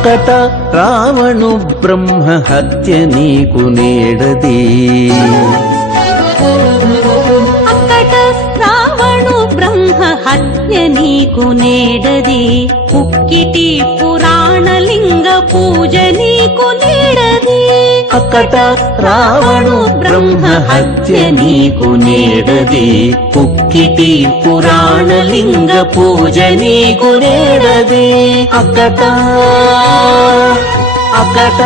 అకట రావణు బ్రహ్మ హత్య నీకు నేడది. అకట రావణు బ్రహ్మ హత్య నీకు నేడది. పుక్కిటి పురాణలింగ పూజ నీకు నేడది. అకట రావణు బ్రహ్మ హత్య నీకు నేడది. పుక్కిటి పురాణలింగ పూజ నీకు నేడది. అకట అకట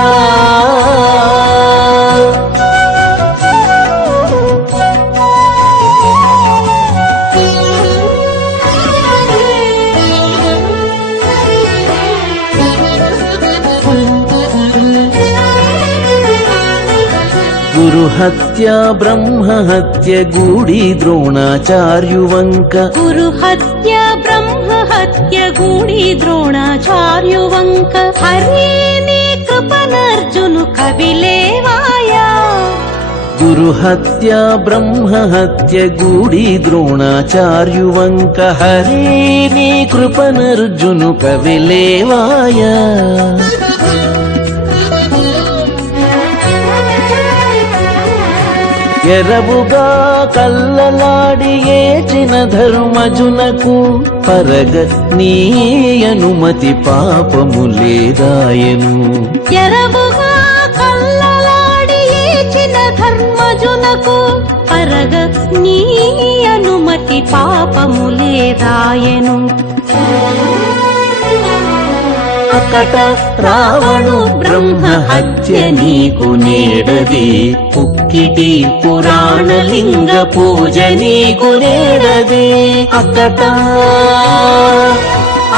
గురు హత్య బ్రహ్మ హత్య గూడి ద్రోణాచార్యువంక. గురు హత్య బ్రహ్మ హత్య గూడి ద్రోణాచార్యువంక. హరే నీ కృపనర్జును కవిలేవాయా. గురు హత్య బ్రహ్మ హత్య గూడి ద్రోణాచార్యువంక. హరే నీ కృపనర్జును కవిలేవాయా. ఎరవుగా కల్లలాడి ఏచిన ధర్మజునకు పరగ నీ అనుమతి పాపము లేదాయను. ఎరవుగా కల్లలాడి ఏచిన ధర్మజునకు పరగ నీ అనుమతి పాపము లేదాయను. అకట రావణు బ్రహ్మ హత్య నీకు నేడది. పుక్కిటి పురాణలింగ పూజ నీకు నేడది. అకట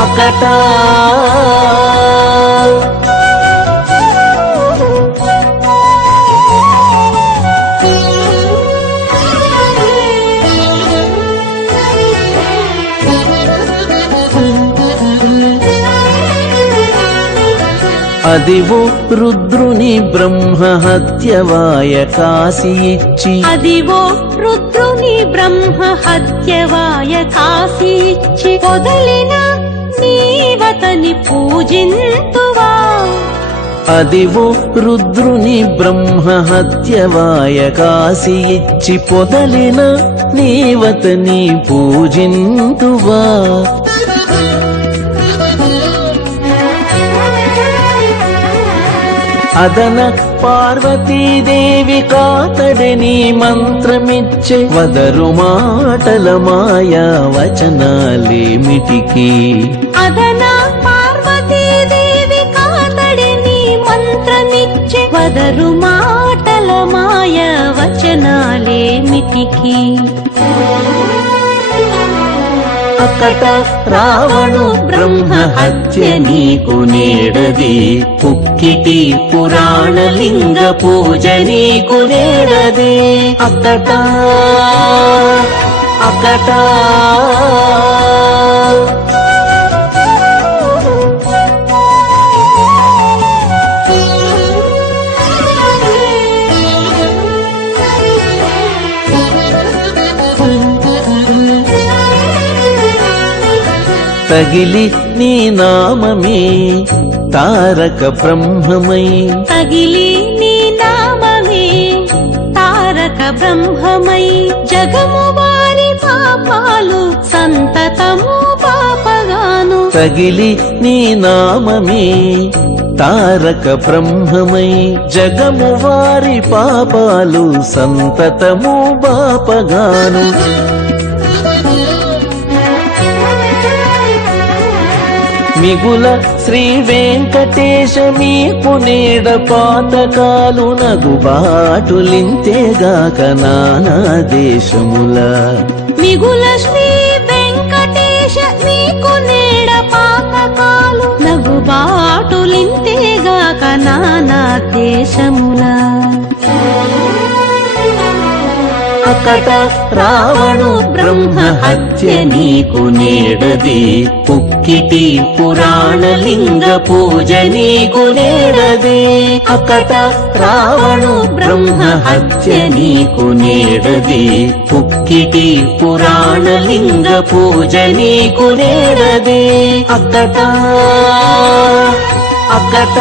అకట అదివో రుద్రుని బ్రహ్మ హత్యవాయ కాశీ ఇచ్చి. అదివో రుద్రుని బ్రహ్మ హత్యవాయ కాశీ ఇచ్చి. పొదలిన నీవతని పూజింతువా. అదివో రుద్రుని బ్రహ్మ హత్యవాయ కాశీ ఇచ్చి. పొదలిన నీవతని పూజింతువా. అదన పార్వతీదేవి కాతడిని మంత్రమిచ్చే. వదరు మాటల మాయా వచనాలేమిటికి. అదన పార్వతీదేవి కాతడిని మంత్రమిచ్చే. వదరు మాటల మాయా వచనాలేమిటికి. అకట రావణు బ్రహ్మ హత్య నీకు నేడది. పుక్కిటి పురాణలింగ పూజ నీకు నేడది. అకట అకట తగిలి నీ నామమే తారక బ్రహ్మమై. తగిలి నీ నామమే తారక బ్రహ్మమై. జగము వారి పాపాలు సంతతము పాపగాను. తగిలి నీ నామమే తారక బ్రహ్మమై. జగము వారి పాపాలు సంతతము పాపగాను. మిగుల శ్రీ వెంకటేశ మీకు నేడ పాతకాలు నగుబాటులింతేగాక నానా దేశముల. మిగుల శ్రీ వెంకటేశ మీకు నేడ పాతకాలు నగుబాటులింతేగాక నానా దేశముల. అకట రావణు బ్రహ్మ హత్య నీకు నేడది. పుక్కిటి పురాణలింగ పూజ నీకు నేడది. అకట రావణు బ్రహ్మ హత్య నీకు నేడది. పుక్కిటి పురాణలింగ పూజ నీకు నేడది. అకట అకట వెంకట